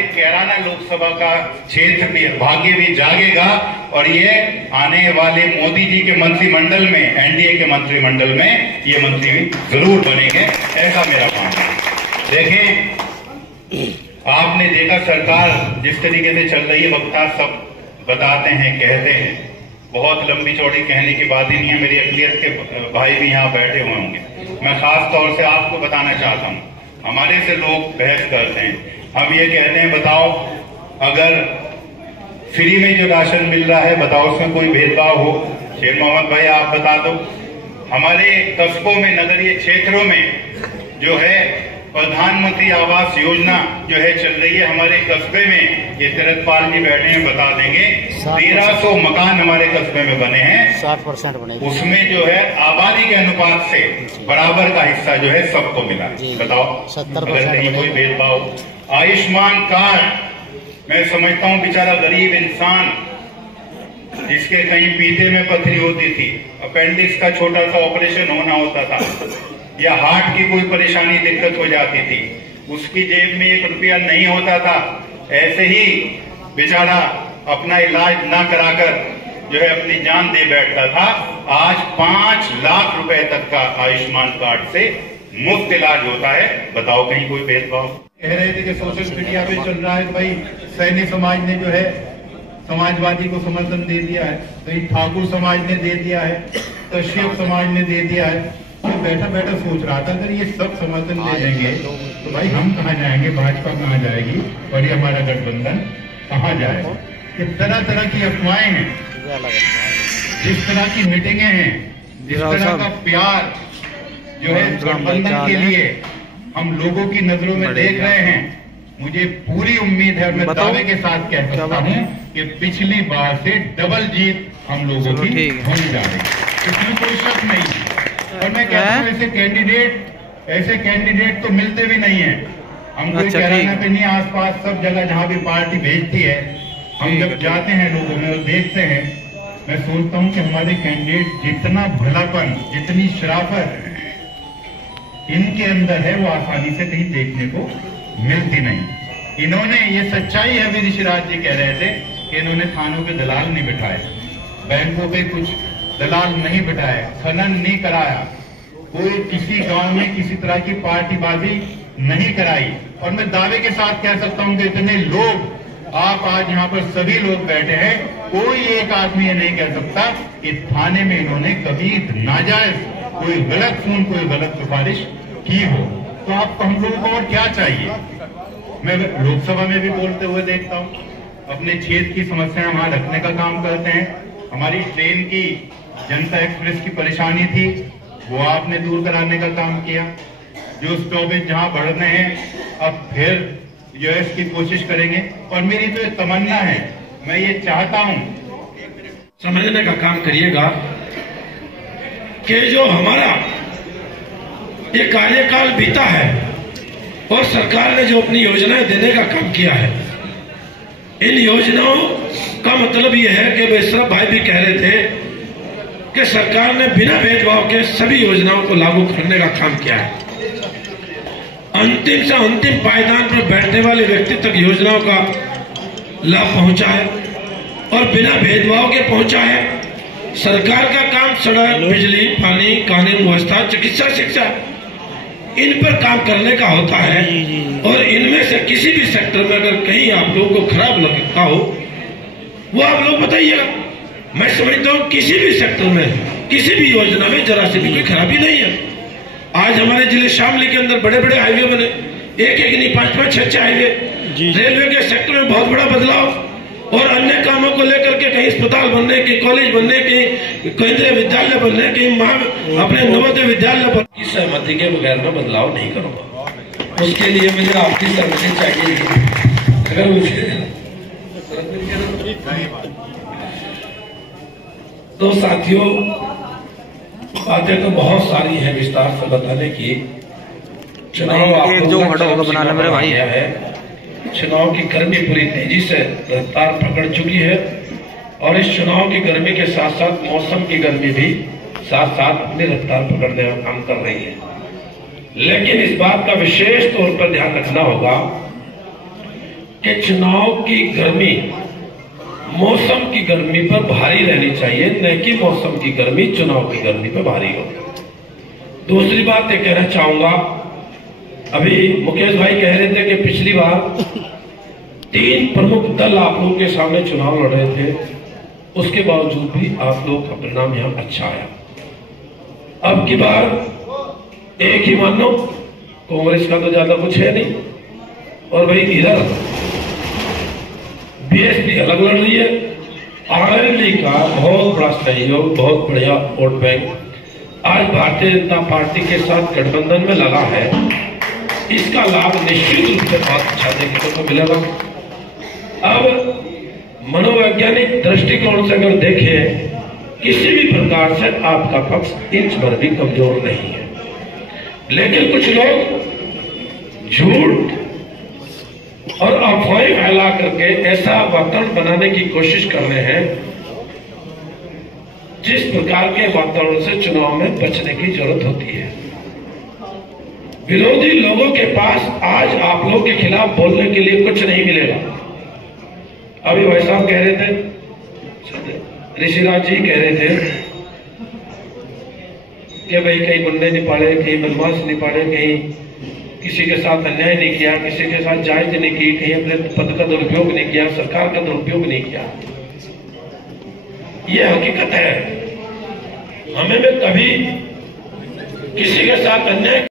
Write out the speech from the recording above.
हमारे कैराना लोकसभा का क्षेत्र भी भाग्य भी जागेगा और ये आने वाले मोदी जी के मंत्रिमंडल में, एनडीए के मंत्रिमंडल में ये मंत्री जरूर बनेंगे, ऐसा मेरा मानना है। देखें, आपने देखा सरकार जिस तरीके से चल रही है, वक्ता सब बताते हैं, कहते हैं, बहुत लंबी चौड़ी कहने की बात ही नहीं है। मेरी अकलियत के भाई भी यहाँ बैठे हुए होंगे। मैं खास तौर से आपको बताना चाहता हूँ, हमारे से लोग बहस करते हैं, हम ये कहते हैं बताओ अगर फ्री में जो राशन मिल रहा है बताओ उसमें कोई भेदभाव हो? शेर मोहम्मद भाई आप बता दो। हमारे कस्बों में, नगरीय क्षेत्रों में जो है प्रधानमंत्री आवास योजना जो है चल रही है, हमारे कस्बे में ये तिरथपाल जी बैठे हैं बता देंगे, 1300 मकान हमारे कस्बे में बने हैं। 60% बने, उसमें जो है आबादी के अनुपात से बराबर का हिस्सा जो है सबको मिला। बताओ 70% कहीं कोई भेदभाव? आयुष्मान कार्ड, मैं समझता हूँ बेचारा गरीब इंसान जिसके कहीं पीते में पथरी होती थी, अपेंडिक्स का छोटा सा ऑपरेशन होना होता था, या हार्ट की कोई परेशानी दिक्कत हो जाती थी, उसकी जेब में 1 रुपया नहीं होता था, ऐसे ही बेचारा अपना इलाज ना कराकर जो है अपनी जान दे बैठता था। आज 5 लाख रुपए तक का आयुष्मान कार्ड से मुफ्त इलाज होता है। बताओ कहीं कोई भेदभाव? कह रहे थे कि सोशल मीडिया पे चल रहा है कि भाई सैनी समाज ने जो है समाजवादी को समर्थन दे दिया है, कहीं ठाकुर समाज ने दे दिया है, कश्यप समाज ने दे दिया है। मैं बैठा बैठा सोच रहा था अगर ये सब समर्थन दे देंगे तो भाई हम कहाँ जाएंगे, भाजपा कहाँ जाएगी और ये हमारा गठबंधन कहाँ जाएगा? ये तरह तरह की अफवाहें हैं, जिस तरह की मीटिंगें हैं, जिस तरह का प्यार जो है गठबंधन के लिए हम लोगों की नजरों में देख रहे हैं, मुझे पूरी उम्मीद है, मैं दावे के साथ कह सकता हूँ कि पिछली बार से डबल जीत हम लोगों की होने जा रही है, इसमें कोई शक नहीं है। और मैं कहता हूँ ऐसे कैंडिडेट तो मिलते भी नहीं है। हम कोई कैराना पे नहीं, आसपास सब जगह जहाँ भी पार्टी भेजती है, हम जब जाते हैं लोगों में और देखते हैं, मैं सोचता हूँ कि हमारे कैंडिडेट जितना भलापन, जितनी शराफत इनके अंदर है वो आसानी से कहीं देखने को मिलती नहीं। इन्होंने, ये सच्चाई है, अभी ऋषिराज जी कह रहे थे कि इन्होंने थानों के दलाल नहीं बिठाए, बैंकों पे कुछ दलाल नहीं बिठाए, खनन नहीं कराया, कोई किसी गांव में किसी तरह की पार्टीबाजी नहीं कराई। और मैं दावे के साथ कह सकता हूं कि इतने लोग, आप आज यहाँ पर सभी लोग बैठे हैं, कोई एक आदमी ये नहीं कह सकता कि थाने में इन्होंने कभी नाजायज कोई गलत खून, कोई गलत सिफारिश की हो। तो आपको, हम लोगों को और क्या चाहिए? मैं लोकसभा में भी बोलते हुए देखता हूँ, अपने क्षेत्र की समस्याएं वहां रखने का काम करते हैं। हमारी ट्रेन की, जनता एक्सप्रेस की परेशानी थी, वो आपने दूर कराने का काम किया। जो स्टॉपेज जहां बढ़ रहे हैं, अब फिर जो है इसकी कोशिश करेंगे। और मेरी तो एक तमन्ना है, मैं ये चाहता हूं, समझने का काम करिएगा कि जो हमारा ये कार्यकाल बीता है और सरकार ने जो अपनी योजनाएं देने का काम किया है, इन योजनाओं का मतलब ये है कि बेशरफ भाई भी कह रहे थे कि सरकार ने बिना भेदभाव के सभी योजनाओं को लागू करने का काम किया है। अंतिम से अंतिम पायदान पर बैठने वाले व्यक्ति तक योजनाओं का लाभ पहुंचा है और बिना भेदभाव के पहुंचा है। सरकार का काम सड़क, बिजली, पानी, कानून व्यवस्था, चिकित्सा, शिक्षा, इन पर काम करने का होता है। और इनमें से किसी भी सेक्टर में अगर कहीं आप लोगों को खराब लगता हो वो आप लोग बताइएगा। मैं समझता हूँ किसी भी सेक्टर में, किसी भी योजना में जरा सी भी कोई खराबी नहीं है। आज हमारे जिले शामली के अंदर बड़े बड़े हाईवे बने, एक नहीं 5-5, 6-6 हाईवे। रेलवे के सेक्टर में बहुत बड़ा बदलाव और अन्य कामों को लेकर के, कहीं अस्पताल बनने की, कॉलेज बनने की, केंद्रीय विद्यालय बनने की, अपने नवोदय विद्यालय पर की सहमति के बगैर में बदलाव नहीं करूंगा। उसके लिए मुझे आपकी सहमति चाहिए। अगर मुझे तो साथियों, बातें तो बहुत सारी हैं विस्तार से बताने की। चुनाव आपको बनाने मेरे भाई है, चुनाव की गर्मी पूरी तेजी से रफ्तार पकड़ चुकी है और इस चुनाव की गर्मी के साथ साथ मौसम की गर्मी भी साथ साथ अपनी रफ्तार पकड़ने का काम कर रही है। लेकिन इस बात का विशेष तौर पर ध्यान रखना होगा कि चुनाव की गर्मी मौसम की गर्मी पर भारी रहनी चाहिए, न कि मौसम की गर्मी चुनाव की गर्मी पर भारी हो। दूसरी बात ये कहना चाहूंगा, अभी मुकेश भाई कह रहे थे कि पिछली बार 3 प्रमुख दल आप लोगों के सामने चुनाव लड़ रहे थे, उसके बावजूद भी आप लोगों का परिणाम यहां अच्छा आया। अब की बार एक ही मान लो, कांग्रेस का तो ज्यादा कुछ है नहीं, और भाई इधर बीएसपी अलग लड़ रही है। आरएलडी का बहुत बड़ा सहयोग, बहुत बढ़िया वोट बैंक आज भारतीय जनता पार्टी के साथ गठबंधन में लगा है। इसका लाभ निश्चित रूप से बहुत अच्छा देखने को मिलेगा। अब मनोवैज्ञानिक दृष्टिकोण से अगर देखें, किसी भी प्रकार से आपका पक्ष इंच भर भी कमजोर नहीं है, लेकिन कुछ लोग झूठ और अफवाहें फैला करके ऐसा वातावरण बनाने की कोशिश कर रहे हैं जिस प्रकार के वातावरण से चुनाव में बचने की जरूरत होती है। विरोधी लोगों के पास आज आप लोगों के खिलाफ बोलने के लिए कुछ नहीं मिलेगा। अभी भाई साहब कह रहे थे, ऋषिराज जी कह रहे थे कि भाई कहीं गुंडे नहीं पाड़े, कहीं बदमाश नहीं पाड़े, कहीं किसी के साथ अन्याय नहीं किया, किसी के साथ जायज नहीं की, कहीं अपने पद का दुरुपयोग नहीं किया, सरकार का दुरुपयोग नहीं किया। यह हकीकत है। हमें में कभी किसी के साथ अन्याय